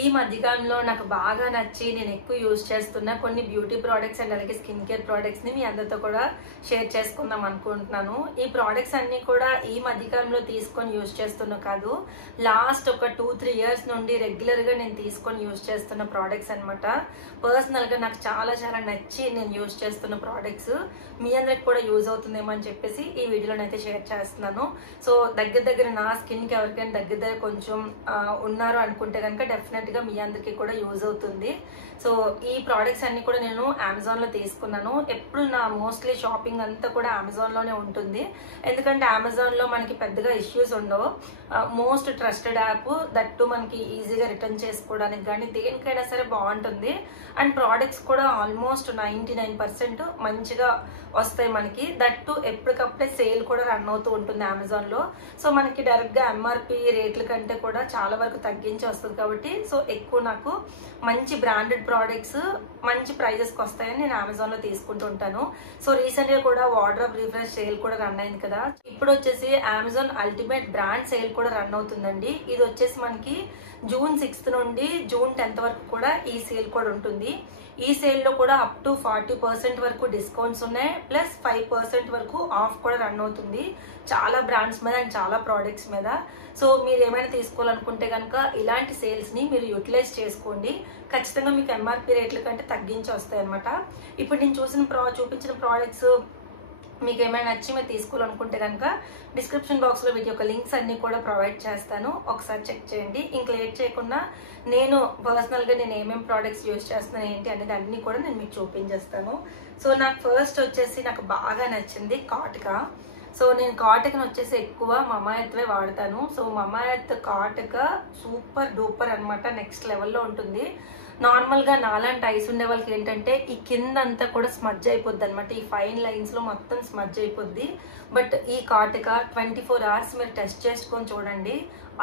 ఈ మధ్యకాలంలో నాకు బాగా నచ్చి నేను ఎక్కువ యూజ్ చేస్తున్న కొన్ని బ్యూటీ ప్రోడక్ట్స్ అండ్ అలాగే స్కిన్ కేర్ ప్రోడక్ట్స్ ని మీ అందరితో కూడా షేర్ చేసుకుందాం అనుకుంటున్నాను. ఈ ప్రోడక్ట్స్ అన్ని కూడా ఈ మధ్యకాలంలో తీసుకొని యూజ్ చేస్తున్నా కాదు, లాస్ట్ ఒక 2-3 ఇయర్స్ నుండి రెగ్యులర్ గా నేను తీసుకొని యూజ్ చేస్తున్న ప్రోడక్ట్స్ అనమాట. పర్సనల్ గా నాకు చాలా చాలా నచ్చి నేను యూజ్ చేస్తున్న ప్రోడక్ట్స్ మీ అందరికి కూడా యూజ్ అవుతుందేమో అని చెప్పేసి ఈ వీడియోలోనైతే షేర్ చేస్తున్నాను. సో దగ్గర నా స్కిన్ కి ఎవరికైనా దగ్గర కొంచెం ఉన్నారు అనుకుంటే కనుక డెఫినెట్ గా మీ అందరికి కూడా యూజ్ అవుతుంది. సో ఈ ప్రోడక్ట్స్ అన్ని కూడా నేను అమెజాన్ లో తీసుకున్నాను. ఎప్పుడు నా మోస్ట్లీ షాపింగ్ అంతా కూడా అమెజాన్ లోనే ఉంటుంది, ఎందుకంటే అమెజాన్ లో మనకి పెద్దగా ఇష్యూస్ ఉండవు. మోస్ట్ ట్రస్టెడ్ యాప్, దట్టు మనకి ఈజీగా రిటర్న్ చేసుకోవడానికి కానీ దేనికైనా సరే బాగుంటుంది. అండ్ ప్రోడక్ట్స్ కూడా ఆల్మోస్ట్ 99% మంచిగా వస్తాయి మనకి. దట్టు ఎప్పటికప్పుడే సేల్ కూడా రన్ అవుతూ ఉంటుంది అమెజాన్ లో. సో మనకి డైరెక్ట్ గా ఎంఆర్పి రేట్ల కంటే కూడా చాలా వరకు తగ్గించి వస్తుంది కాబట్టి సో ఎక్కువ నాకు మంచి బ్రాండెడ్ ప్రోడక్ట్స్ మంచి ప్రైజెస్ కి వస్తాయని నేను అమెజాన్ లో తీసుకుంటూ ఉంటాను. సో రీసెంట్ గా కూడా వార్డ్రోబ్ రిఫ్రెష్ సేల్ కూడా రన్ అయింది కదా. ఇప్పుడు వచ్చేసి అమెజాన్ అల్టిమేట్ బ్రాండ్ సేల్ కూడా రన్ అవుతుందండి. ఇది వచ్చేసి మనకి జూన్ 6th నుండి జూన్ 10th వరకు కూడా ఈ సేల్ కూడా ఉంటుంది. ఈ సేల్ లో కూడా అప్ టు 40% వరకు డిస్కౌంట్స్ ఉన్నాయి, ప్లస్ 5% వరకు ఆఫ్ కూడా రన్ అవుతుంది చాలా బ్రాండ్స్ మీద అండ్ చాలా ప్రోడక్ట్స్ మీద. సో మీరు ఏమైనా తీసుకోవాలనుకుంటే కనుక ఇలాంటి సేల్స్ ని మీరు యూటిలైజ్ చేసుకోండి. ఖచ్చితంగా మీకు ఎంఆర్పి రేట్ల కంటే తగ్గించి వస్తాయి అనమాట. ఇప్పుడు నేను చూపించిన ప్రోడక్ట్స్ మీకు ఏమైనా నచ్చి మీరు తీసుకోవాలనుకుంటే కనుక డిస్క్రిప్షన్ బాక్స్ లో వీటి యొక్క లింక్స్ అన్ని కూడా ప్రొవైడ్ చేస్తాను, ఒకసారి చెక్ చేయండి. ఇంక లేట్ చేయకుండా నేను పర్సనల్ గా నేను ఏమేమి ప్రోడక్ట్స్ యూజ్ చేస్తున్నాను ఏంటి అనేది అన్ని కూడా నేను మీకు చూపించేస్తాను. సో నాకు ఫస్ట్ వచ్చేసి నాకు బాగా నచ్చింది కాటుక. సో నేను కాటుకను వచ్చేసి ఎక్కువ మమాయత్వే వాడతాను. సో మమాయత్ కాటుక సూపర్ డూపర్ అనమాట, నెక్స్ట్ లెవెల్లో ఉంటుంది. నార్మల్ గా నాలాంటి ఐస్ ఉండే వాళ్ళకి ఏంటంటే ఈ కింద అంతా కూడా స్మడ్జ్ అయిపోద్ది అనమాట, ఈ ఫైన్ లైన్స్ లో మొత్తం స్మడ్జ్ అయిపోద్ది. బట్ ఈ కాటుక 24 hours మీరు టెస్ట్ చేసుకొని చూడండి,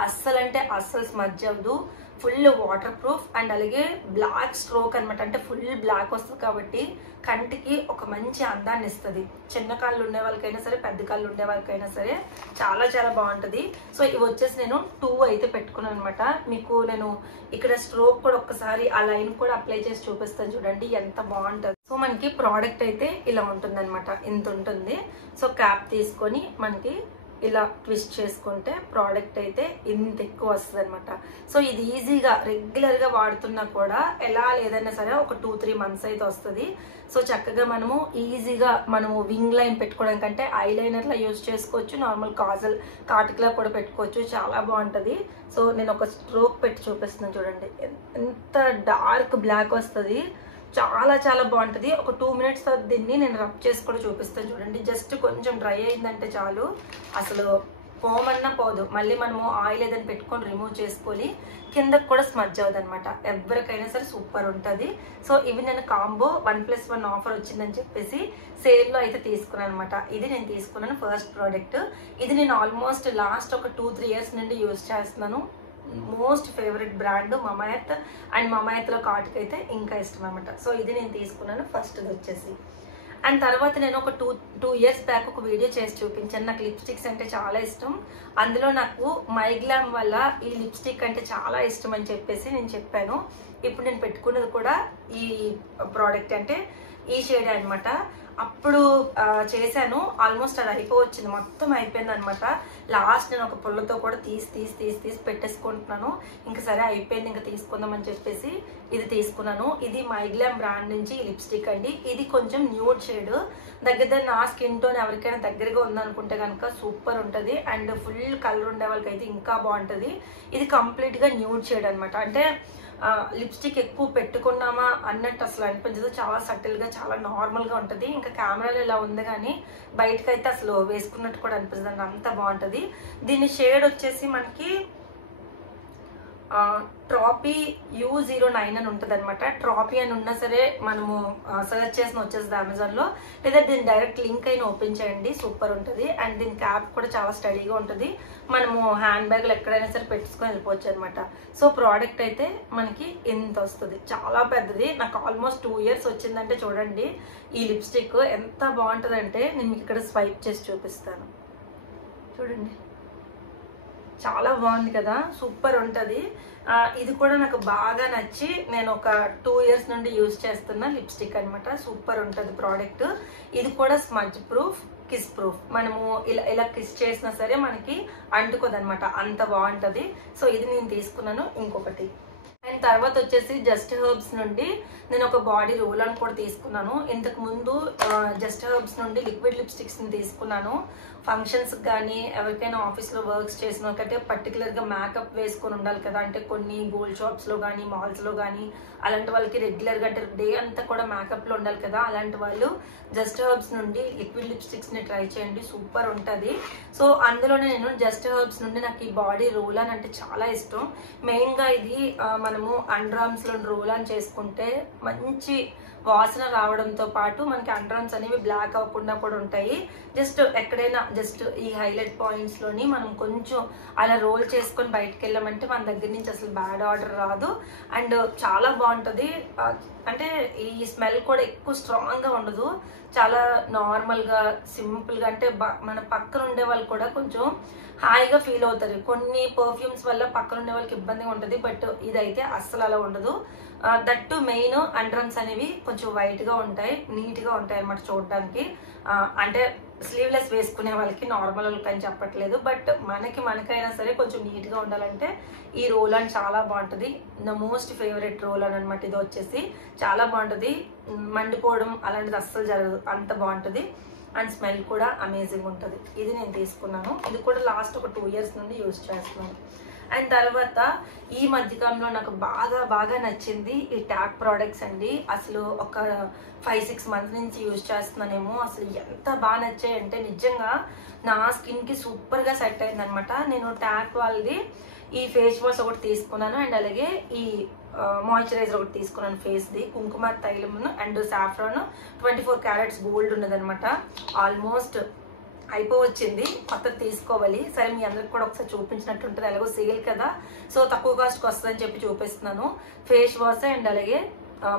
అస్సలు అంటే అస్సలు స్మడ్జ్ అవ్వదు. ఫుల్ వాటర్ ప్రూఫ్ అండ్ అలాగే బ్లాక్ స్ట్రోక్ అనమాట, అంటే ఫుల్ బ్లాక్ వస్తుంది కాబట్టి కంటికి ఒక మంచి అందాన్ని ఇస్తుంది. చిన్న కాళ్ళు ఉండే వాళ్ళకైనా సరే పెద్ద కాళ్ళు ఉండే వాళ్ళకైనా సరే చాలా చాలా బాగుంటుంది. సో ఇవి వచ్చేసి నేను 2 అయితే పెట్టుకున్నాను అనమాట. మీకు నేను ఇక్కడ స్ట్రోక్ కూడా ఒక్కసారి ఆ లైన్ కూడా అప్లై చేసి చూపిస్తాను చూడండి ఎంత బాగుంటుంది. సో మనకి ప్రోడక్ట్ అయితే ఇలా ఉంటుంది అనమాట, ఇంత ఉంటుంది. సో క్యాప్ తీసుకొని మనకి ఇలా ట్విస్ట్ చేసుకుంటే ప్రోడక్ట్ అయితే ఇంత ఎక్కువ వస్తుంది అనమాట. సో ఇది ఈజీగా రెగ్యులర్ గా వాడుతున్నా కూడా ఎలా లేదన్నా సరే ఒక 2-3 months అయితే వస్తుంది. సో చక్కగా మనము ఈజీగా మనము వింగ్ లైన్ పెట్టుకోవడం కంటే ఐ లైనర్ లా యూజ్ చేసుకోవచ్చు, నార్మల్ కాజల్ కాటుకలా కూడా పెట్టుకోవచ్చు, చాలా బాగుంటది. సో నేను ఒక స్ట్రోక్ పెట్టి చూపిస్తున్నాను చూడండి, ఎంత డార్క్ బ్లాక్ వస్తుంది, చాలా చాలా బాగుంటది. ఒక 2 minutes తర్వాత దీన్ని నేను రబ్ చేసి కూడా చూపిస్తాను చూడండి. జస్ట్ కొంచెం డ్రై అయిందంటే చాలు, అసలు పోమన్నా పోదు. మళ్ళీ మనము ఆయిల్ ఏదైనా పెట్టుకొని రిమూవ్ చేసుకొని కిందకు కూడా స్మడ్జ్ అవ్వదు అనమాట. ఎవరికైనా సరే సూపర్ ఉంటుంది. సో ఇవి నేను కాంబో 1+1 ఆఫర్ వచ్చిందని చెప్పేసి సేల్ లో అయితే తీసుకున్నాను అనమాట. ఇది నేను తీసుకున్నాను ఫస్ట్ ప్రోడక్ట్. ఇది నేను ఆల్మోస్ట్ లాస్ట్ ఒక 2-3 years నుండి యూజ్ చేస్తున్నాను. మోస్ట్ ఫేవరెట్ బ్రాండ్ మమాయత్, అండ్ మమాయత్ లో కాటుక అయితే ఇంకా ఇష్టం అనమాట. సో ఇది నేను తీసుకున్నాను ఫస్ట్ వచ్చేసి. అండ్ తర్వాత నేను ఒక 2 years బ్యాక్ ఒక వీడియో చేసి చూపించాను. నాకు లిప్స్టిక్స్ అంటే చాలా ఇష్టం, అందులో నాకు మైగ్లామ్ వల్ల ఈ లిప్స్టిక్ అంటే చాలా ఇష్టం అని చెప్పేసి నేను చెప్పాను. ఇప్పుడు నేను పెట్టుకున్నది కూడా ఈ ప్రోడక్ట్, అంటే ఈ షేడ్ అనమాట. అప్పుడు చేశాను, ఆల్మోస్ట్ అది అయిపోవచ్చింది, మొత్తం అయిపోయింది అనమాట. లాస్ట్ నేను ఒక పుల్లతో కూడా తీసి పెట్టేసుకుంటున్నాను. ఇంకా సరే అయిపోయింది, ఇంకా తీసుకుందాం అని చెప్పేసి ఇది తీసుకున్నాను. ఇది మైగ్లామ్ బ్రాండ్ నుంచి లిప్స్టిక్ అండి. ఇది కొంచెం న్యూడ్ షేడ్, దగ్గర నా స్కిన్ టోన్ ఎవరికైనా దగ్గరగా ఉందనుకుంటే కనుక సూపర్ ఉంటుంది. అండ్ ఫుల్ కలర్ ఉండే వాళ్ళకి అయితే ఇంకా బాగుంటుంది. ఇది కంప్లీట్ గా న్యూడ్ షేడ్ అనమాట, అంటే లిప్స్టిక్ ఎక్కువ పెట్టుకున్నామా అన్నట్టు అసలు అనిపించదు, చాలా సటిల్ గా చాలా నార్మల్ గా ఉంటుంది. ఇంకా కెమెరాలో ఇలా ఉంది కానీ బయటకైతే అసలు వేసుకున్నట్టు కూడా అనిపిస్తుంది, అంత బాగుంటుంది. దీని షేడ్ వచ్చేసి మనకి ట్రాపీ U09 అని ఉంటుంది అనమాట. ట్రాపీ అని ఉన్నా సరే మనము సర్చ్ చేసిన వచ్చేస్తుంది అమెజాన్ లో, లేదా దీని డైరెక్ట్ లింక్ అయినా ఓపెన్ చేయండి, సూపర్ ఉంటుంది. అండ్ దీని క్యాప్ కూడా చాలా స్టడీగా ఉంటుంది, మనము హ్యాండ్ బ్యాగ్లు ఎక్కడైనా సరే పెట్టుకొని వెళ్ళిపోవచ్చు అనమాట. సో ప్రోడక్ట్ అయితే మనకి ఇంత వస్తుంది, చాలా పెద్దది. నాకు ఆల్మోస్ట్ 2 years వచ్చిందంటే చూడండి ఈ లిప్స్టిక్ ఎంత బాగుంటుంది అంటే నేను మీకు ఇక్కడ స్వైప్ చేసి చూపిస్తాను చూడండి. చాలా బాగుంది కదా, సూపర్ ఉంటుంది. ఇది కూడా నాకు బాగా నచ్చి నేను ఒక 2 years నుండి యూజ్ చేస్తున్న లిప్స్టిక్ అనమాట. సూపర్ ఉంటుంది ప్రోడక్ట్. ఇది కూడా స్మజ్ ప్రూఫ్, కిస్ ప్రూఫ్. మనము ఇలా కిస్ చేసినా సరే మనకి అంటుకోదనమాట, అంత బాగుంటుంది. సో ఇది నేను తీసుకున్నాను. ఇంకొకటి అండ్ తర్వాత వచ్చేసి జస్ట్ హెర్బ్స్ నుండి నేను ఒక బాడీ రోల్ అని కూడా తీసుకున్నాను. ఇంతకు ముందు జస్ట్ హెర్బ్స్ నుండి లిక్విడ్ లిప్స్టిక్స్ ని తీసుకున్నాను. ఫంక్షన్స్ కానీ ఎవరికైనా ఆఫీస్లో వర్క్స్ చేసిన వాళ్ళకంటే పర్టికులర్గా మేకప్ వేసుకొని ఉండాలి కదా, అంటే కొన్ని గోల్డ్ షాప్స్లో కానీ మాల్స్లో కానీ అలాంటి వాళ్ళకి రెగ్యులర్గా అంటే డే అంతా కూడా మేకప్లో ఉండాలి కదా, అలాంటి వాళ్ళు జస్ట్ హెర్బ్స్ నుండి లిక్విడ్ లిప్స్టిక్స్ని ట్రై చేయండి, సూపర్ ఉంటుంది. సో అందులోనే నేను జస్ట్ హెర్బ్స్ నుండి నాకు ఈ బాడీ రోల్ అని అంటే చాలా ఇష్టం. మెయిన్గా ఇది మనము అండర్ ఆర్మ్స్లో రోల్ ఆన్ చేసుకుంటే మంచి వాసన రావడంతో పాటు మనకి అండర్ ఆర్మ్స్ అనేవి బ్లాక్ అవ్వకుండా కూడా ఉంటాయి. జస్ట్ ఎక్కడైనా జస్ట్ ఈ హైలైట్ పాయింట్స్ లోని మనం కొంచెం అలా రోల్ చేసుకొని బయటకు వెళ్ళామంటే మన దగ్గర నుంచి అసలు బ్యాడ్ ఆర్డర్ రాదు. అండ్ చాలా బాగుంటుంది. అంటే ఈ స్మెల్ కూడా ఎక్కువ స్ట్రాంగ్ గా ఉండదు, చాలా నార్మల్ గా సింపుల్ గా. అంటే మన పక్కన ఉండే వాళ్ళు కూడా కొంచెం హాయిగా ఫీల్ అవుతారు. కొన్ని పర్ఫ్యూమ్స్ వల్ల పక్కన ఉండే వాళ్ళకి ఇబ్బందిగా ఉంటుంది, బట్ ఇదైతే అస్సలు అలా ఉండదు. దట్టు మెయిన్ అండర్స్ అనేవి కొంచెం వైట్ గా ఉంటాయి, నీట్ గా ఉంటాయి అన్నమాట చూడడానికి. అంటే స్లీవ్లెస్ వేసుకునే వాళ్ళకి, నార్మల్ వాళ్ళకి అని చెప్పట్లేదు, బట్ మనకైనా సరే కొంచెం నీట్ గా ఉండాలంటే ఈ రోల్ ఆన్ చాలా బాగుంటుంది. నా మోస్ట్ ఫేవరెట్ రోల్ ఆన్ అనమాట. ఇది వచ్చేసి చాలా బాగుంటుంది, మండిపోవడం అలాంటిది అస్సలు జరగదు, అంత బాగుంటుంది. అండ్ స్మెల్ కూడా అమేజింగ్ ఉంటుంది. ఇది నేను తీసుకున్నాను. ఇది కూడా లాస్ట్ ఒక 2 years నుండి యూజ్ చేస్తున్నాను. అండ్ తర్వాత ఈ మధ్యకాలంలో నాకు బాగా నచ్చింది ఈ ట్యాక్ ప్రోడక్ట్స్ అండి. అసలు ఒక 5-6 months నుంచి యూజ్ చేస్తున్నానేమో. అసలు ఎంత బాగా నచ్చాయంటే నిజంగా నా స్కిన్ కి సూపర్ గా సెట్ అయింది అనమాట. నేను ట్యాక్ వాళ్ళది ఈ ఫేస్ వాష్ ఒకటి తీసుకున్నాను, అండ్ అలాగే ఈ మాయిశ్చరైజర్ ఒకటి తీసుకున్నాను ఫేస్ ది. కుంకుమ తైలం అండ్ సాఫ్రాన్ 24 carats గోల్డ్ ఉన్నదనమాట. ఆల్మోస్ట్ అయిపోవచ్చింది, కొత్తది తీసుకోవాలి. సరే మీ అందరికి కూడా ఒకసారి చూపించినట్టు ఉంటుంది, అలాగో సేల్ కదా, సో తక్కువ కాస్ట్కి వస్తుందని చెప్పి చూపిస్తున్నాను. ఫేస్ వాష్ అండ్ అలాగే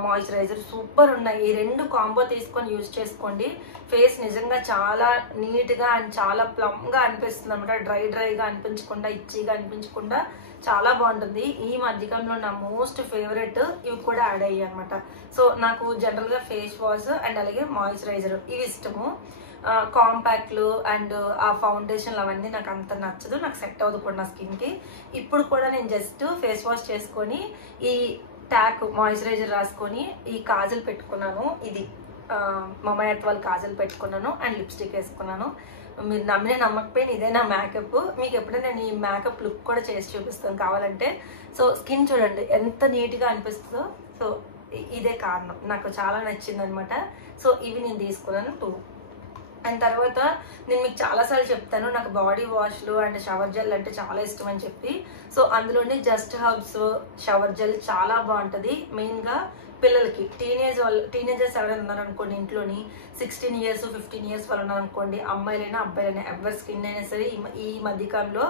మాయిశ్చరైజర్ సూపర్ ఉన్నాయి. ఈ 2 కాంబో తీసుకొని యూజ్ చేసుకోండి. ఫేస్ నిజంగా చాలా నీట్ గా అండ్ చాలా ప్లమ్ గా అనిపిస్తుంది అనమాట. డ్రైగా అనిపించకుండా, ఇచ్చిగా అనిపించకుండా చాలా బాగుంటుంది. ఈ మధ్యకాలంలో నా మోస్ట్ ఫేవరెట్ ఇవి కూడా యాడ్ అయ్యాయి అనమాట. సో నాకు జనరల్ గా ఫేస్ వాష్ అండ్ అలాగే మాయిశ్చరైజర్ ఇవి ఇష్టము. కాంపాక్ట్లు అండ్ ఆ ఫౌండేషన్లు అవన్నీ నాకు అంత నచ్చదు, నాకు సెట్ అవ్వదు కూడా నా స్కిన్ కి. ఇప్పుడు కూడా నేను జస్ట్ ఫేస్ వాష్ చేసుకొని ఈ ట్యాక్ మాయిశ్చరైజర్ రాసుకొని ఈ కాజల్ పెట్టుకున్నాను. ఇది మమయత్ వాళ్ళ కాజల్ పెట్టుకున్నాను అండ్ లిప్స్టిక్ వేసుకున్నాను. మీరు నమ్మిన నమ్మకపోయిన ఇదే నా మేకప్. మీకు ఎప్పుడైనా నేను ఈ మేకప్ లుక్ కూడా చేసి చూపిస్తాను కావాలంటే. సో స్కిన్ చూడండి ఎంత నీట్ గా అనిపిస్తుందో. సో ఇదే కారణం, నాకు చాలా నచ్చింది అనమాట. సో ఇవి నేను తీసుకున్నాను 2. అండ్ తర్వాత నేను మీకు చాలాసార్లు చెప్తాను నాకు బాడీ వాష్లు అండ్ షవర్ జెల్ అంటే చాలా ఇష్టం అని చెప్పి. సో అందులోనే హర్బ్స్ షవర్ జెల్ చాలా బాగుంటుంది. మెయిన్గా పిల్లలకి, టీనేజర్స్ ఎవరైనా ఉన్నారనుకోండి ఇంట్లోని, 16 years 15 years వాళ్ళు ఉన్నారనుకోండి, అమ్మాయిలైనా అబ్బాయిలైనా ఎవరి స్కిన్ అయినా సరే ఈ మధ్యకాలంలో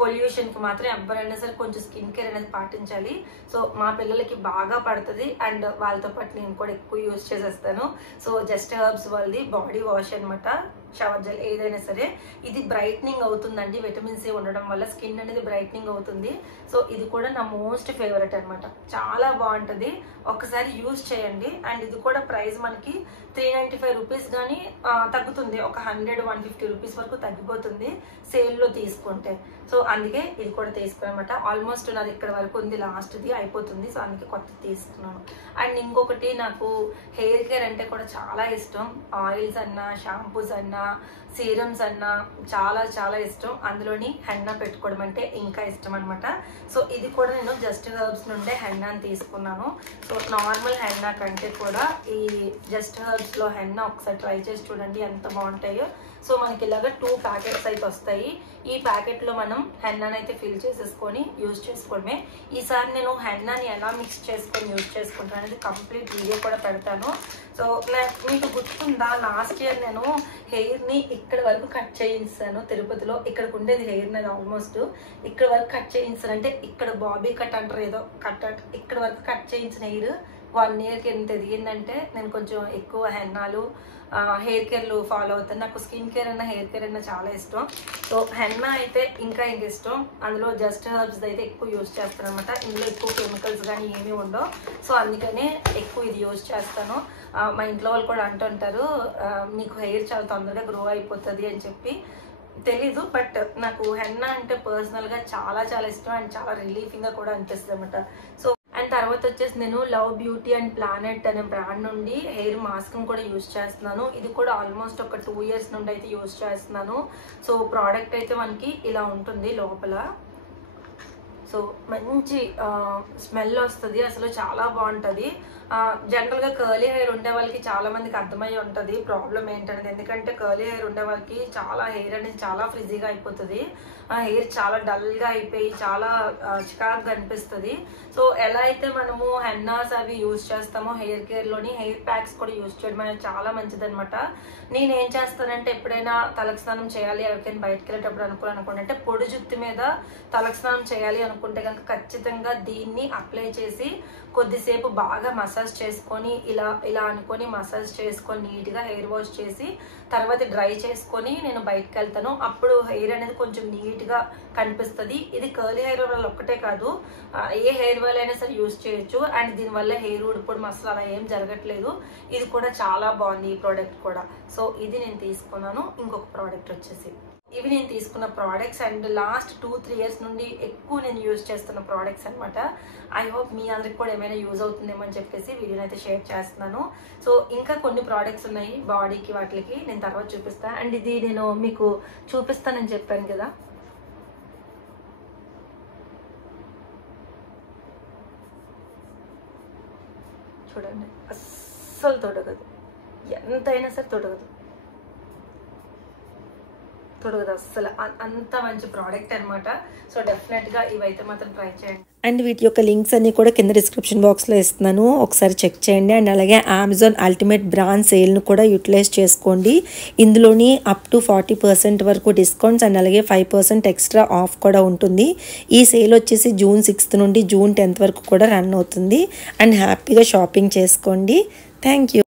పొల్యూషన్ కి మాత్రం ఎవరైనా సరే కొంచెం స్కిన్ కేర్ అనేది పాటించాలి. సో మా పిల్లలకి బాగా పడుతుంది అండ్ వాళ్ళతో పాటు నేను కూడా ఎక్కువ యూజ్ చేసేస్తాను. సో జస్ట్ హెర్బ్స్ వాళ్ళది బాడీ వాష్ అనమాట, షవర్ జెల్ ఏదైనా సరే. ఇది బ్రైట్నింగ్ అవుతుందండి, విటమిన్ సి ఉండడం వల్ల స్కిన్ అనేది బ్రైట్నింగ్ అవుతుంది. సో ఇది కూడా నా మోస్ట్ ఫేవరెట్ అనమాట, చాలా బాగుంటుంది, ఒక్కసారి యూజ్ చేయండి. అండ్ ఇది కూడా ప్రైస్ మనకి 395 రూపీస్ కానీ తగ్గుతుంది, ఒక 100-150 రూపీస్ వరకు తగ్గిపోతుంది సేల్లో తీసుకుంటే. సో అందుకే ఇది కూడా తీసుకున్నమాట. ఆల్మోస్ట్ నాది ఇక్కడ వరకు ఉంది, లాస్ట్ది అయిపోతుంది. సో అందుకే కొత్తది తీసుకున్నాను. అండ్ ఇంకొకటి నాకు హెయిర్ కేర్ అంటే కూడా చాలా ఇష్టం. ఆయిల్స్ అన్నా, షాంపూస్ అన్నా, సీరమ్స్ అన్నా చాలా చాలా ఇష్టం. అందులోని హెన్నా పెట్టుకోవడం అంటే ఇంకా ఇష్టం అనమాట. సో ఇది కూడా నేను జస్ట్ హెర్బ్స్ నుండే హెన్నాని తీసుకున్నాను. సో నార్మల్ హెన్నా కంటే కూడా ఈ జస్ట్ హెర్బ్స్ లో హెన్నా ఒకసారి ట్రై చేసి చూడండి ఎంత బాగుంటాయో. సో మనకి ఇలాగా 2 ప్యాకెట్స్ అయితే వస్తాయి. ఈ ప్యాకెట్ లో మనం హెన్నాని అయితే ఫిల్ చేసేసుకొని యూజ్ చేసుకోవడమే. ఈసారి నేను హెన్నాని ఎలా మిక్స్ చేసుకొని యూజ్ చేసుకుంటాను అనేది కంప్లీట్ వీడియో కూడా పెడతాను. సో మీకు గుర్తుందా, లాస్ట్ ఇయర్ నేను హెయిర్ ని ఇక్కడ వరకు కట్ చేయించాను తిరుపతిలో. ఇక్కడికి ఉండేది హెయిర్ అనేది ఆల్మోస్ట్ ఇక్కడ వరకు కట్ చేయించాను. అంటే ఇక్కడ బాబీ కట్ అంటారు, ఏదో కట్ ఇక్కడ వరకు కట్ చేయించిన హెయిర్ 1 ఇయర్కి ఎంత ఎదిగిందంటే నేను కొంచెం ఎక్కువ హెన్నాలు హెయిర్ కేర్లు ఫాలో అవుతాను. నాకు స్కిన్ కేర్ అన్న హెయిర్ కేర్ అన్న చాలా ఇష్టం. సో హెన్నా అయితే ఇంకా ఇష్టం. అందులో జస్ట్ హెర్బ్స్ అయితే ఎక్కువ యూజ్ చేస్తాను అనమాట. ఇందులో ఎక్కువ కెమికల్స్ కానీ ఏమీ ఉండవు. సో అందుకనే ఎక్కువ ఇది యూజ్ చేస్తాను. మా ఇంట్లో వాళ్ళు కూడా అంటుంటారు నీకు హెయిర్ చాలా తొందరగా గ్రో అయిపోతుంది అని చెప్పి. తెలీదు, బట్ నాకు హెన్నా అంటే పర్సనల్గా చాలా చాలా ఇష్టం అండ్ చాలా రిలీఫింగ్గా కూడా అనిపిస్తుంది అనమాట. సో అండ్ తర్వాత వచ్చేసి నేను లవ్ బ్యూటీ అండ్ ప్లానెట్ అనే బ్రాండ్ నుండి హెయిర్ మాస్క్ కూడా యూజ్ చేస్తున్నాను. ఇది కూడా ఆల్మోస్ట్ ఒక 2 ఇయర్స్ నుండి అయితే యూజ్ చేస్తున్నాను. సో ప్రోడక్ట్ అయితే మనకి ఇలా ఉంటుంది లోపల. సో మంచి స్మెల్ వస్తుంది, అసలు చాలా బాగుంటుంది. జనరల్గా కర్లీ హెయిర్ ఉండే వాళ్ళకి చాలా మందికి అర్థమై ఉంటుంది ప్రాబ్లం ఏంటనేది. ఎందుకంటే కర్లీ హెయిర్ ఉండే వాళ్ళకి చాలా హెయిర్ అనేది చాలా ఫ్రిజీగా అయిపోతుంది. హెయిర్ చాలా డల్గా అయిపోయి చాలా చికాకుగా అనిపిస్తుంది. సో ఎలా అయితే మనము హెన్నాస్ అవి యూజ్ చేస్తామో హెయిర్ కేర్లోని హెయిర్ ప్యాక్స్ కూడా యూజ్ చేయడం అనేది చాలా మంచిది అనమాట. నేనేం చేస్తానంటే ఎప్పుడైనా తలకు స్నానం చేయాలి, ఎవరికైనా బయటకు వెళ్ళేటప్పుడు అనుకుంటే పొడి జుట్టు మీద తలకు స్నానం చేయాలి అనుకుంటే కనుక ఖచ్చితంగా దీన్ని అప్లై చేసి కొద్దిసేపు బాగా మసాజ్ చేసుకొని ఇలా అనుకొని మసాజ్ చేసుకొని నీట్గా హెయిర్ వాష్ చేసి తర్వాత డ్రై చేసుకొని నేను బయటకు వెళ్తాను. అప్పుడు హెయిర్ అనేది కొంచెం నీట్గా కనిపిస్తుంది. ఇది కర్లీ హెయిర్ వల్ల ఒక్కటే కాదు, ఏ హెయిర్ ఆయిల్ అయినా సరే యూజ్ చేయొచ్చు. అండ్ దీనివల్ల హెయిర్ ఊడిపోవడం అసలు అలా ఏం జరగట్లేదు. ఇది కూడా చాలా బాగుంది ఈ ప్రోడక్ట్ కూడా. సో ఇది నేను తీసుకున్నాను. ఇంకొక ప్రోడక్ట్ వచ్చేసి ఇవి నేను తీసుకున్న ప్రోడక్ట్స్ అండ్ లాస్ట్ 2-3 ఇయర్స్ నుండి ఎక్కువ నేను యూజ్ చేస్తున్న ప్రోడక్ట్స్ అనమాట. ఐ హోప్ మీ అందరికి కూడా ఏమైనా యూజ్ అవుతుందేమో అని చెప్పేసి వీడియోని అయితే షేర్ చేస్తున్నాను. సో ఇంకా కొన్ని ప్రోడక్ట్స్ ఉన్నాయి బాడీకి, వాటికి నేను తర్వాత చూపిస్తాను. అండ్ ఇది నేను మీకు చూపిస్తానని చెప్పాను కదా, చూడండి అస్సలు తొడగదు, ఎంతైనా సరే తొడగదు అస్సలు. అంత మంచి ప్రోడక్ట్ అనమాట. సో డెఫినెట్గా ఇవైతే మాత్రం ట్రై చేయండి. అండ్ వీటి యొక్క లింక్స్ అన్ని కూడా కింద డిస్క్రిప్షన్ బాక్స్లో ఇస్తున్నాను, ఒకసారి చెక్ చేయండి. అండ్ అలాగే అమెజాన్ అల్టిమేట్ బ్రాండ్ సేల్ను కూడా యూటిలైజ్ చేసుకోండి. ఇందులోని అప్ టు 40% వరకు డిస్కౌంట్స్ అండ్ అలాగే 5% ఎక్స్ట్రా ఆఫ్ కూడా ఉంటుంది. ఈ సేల్ వచ్చేసి June 6th నుండి June 10th వరకు కూడా రన్ అవుతుంది. అండ్ హ్యాపీగా షాపింగ్ చేసుకోండి. Thank you.